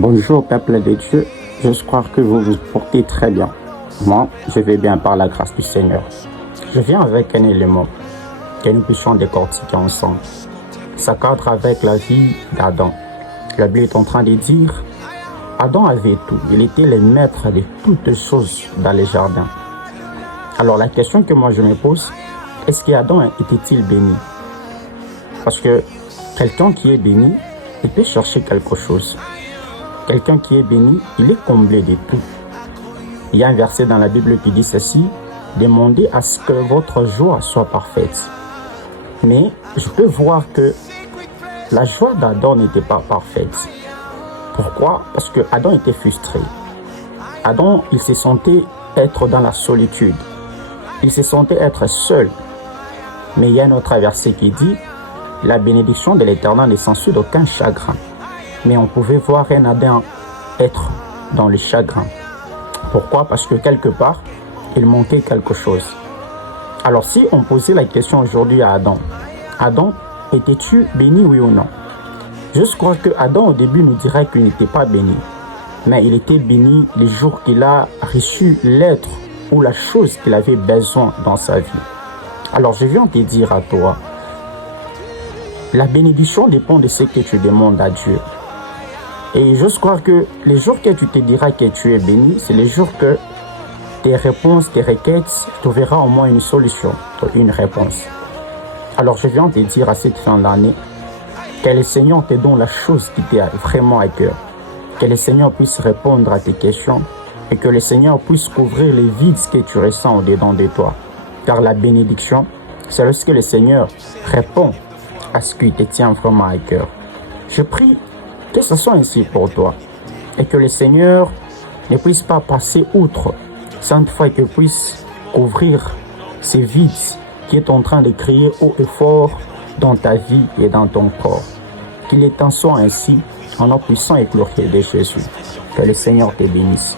Bonjour peuple de Dieu, j'espère que vous vous portez très bien. Moi, je vais bien par la grâce du Seigneur. Je viens avec un élément que nous puissions décortiquer ensemble. Ça cadre avec la vie d'Adam. La Bible est en train de dire, Adam avait tout, il était le maître de toutes choses dans les jardins. Alors la question que moi je me pose, est-ce qu'Adam était-il béni? Parce que quelqu'un qui est béni, il peut chercher quelque chose. Quelqu'un qui est béni, il est comblé de tout. Il y a un verset dans la Bible qui dit ceci, demandez à ce que votre joie soit parfaite. Mais je peux voir que la joie d'Adam n'était pas parfaite. Pourquoi? Parce que Adam était frustré. Adam, il se sentait être dans la solitude. Il se sentait être seul. Mais il y a un autre verset qui dit, la bénédiction de l'Éternel ne s'ensuit d'aucun chagrin. Mais on pouvait voir un Adam être dans le chagrin. Pourquoi? Parce que quelque part, il manquait quelque chose. Alors si on posait la question aujourd'hui à Adam, Adam, étais-tu béni, oui ou non? Je crois que Adam au début nous dirait qu'il n'était pas béni. Mais il était béni le jour qu'il a reçu l'être ou la chose qu'il avait besoin dans sa vie. Alors je viens te dire à toi, la bénédiction dépend de ce que tu demandes à Dieu. Et je crois que les jours que tu te diras que tu es béni, c'est les jours que tes réponses, tes requêtes, tu verras au moins une solution, une réponse. Alors je viens te dire à cette fin d'année, que le Seigneur te donne la chose qui t'est vraiment à cœur. Que le Seigneur puisse répondre à tes questions et que le Seigneur puisse couvrir les vides que tu ressens au-dedans de toi. Car la bénédiction, c'est lorsque le Seigneur répond à ce qui te tient vraiment à cœur. Je prie que ce soit ainsi pour toi et que le Seigneur ne puisse pas passer outre, cette fois qu'il puisse couvrir ces vides qui est en train de crier haut et fort dans ta vie et dans ton corps. Qu'il est en soit ainsi, en nom puissant et glorieux de Jésus. Que le Seigneur te bénisse.